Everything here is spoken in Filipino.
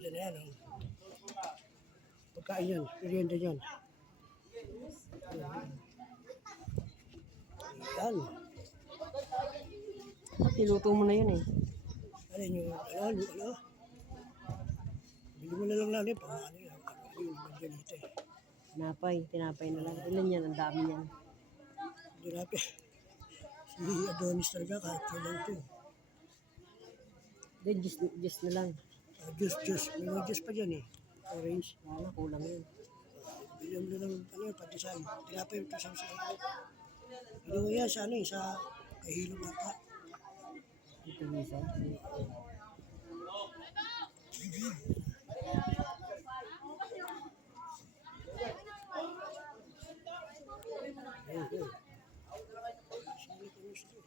Yan yan. Oh. Pagkain yan. Merienda yan. Yan. Tiluto mo na yun eh. Ano yung ano, ano, ano? Bili mo na lang natin pang ano yan. Ano yung magganito eh. Tinapay, tinapay na lang. Ilan yan? Ang dami yan. Natin. Si Adonis talaga kahit kailan ito. eh. Hindi, juice, juice na lang. Oh, juice, juice. May mga juice pa dyan eh. Orange. Wala, kulang yun. Bilhin mo lang, ano yun, patisay. Tilapay, patisay sa ano. Bilhin mo yan sa ano eh, sa kahilo bata. Ito yung isa. Ayun, ayun. Sige, kumusta?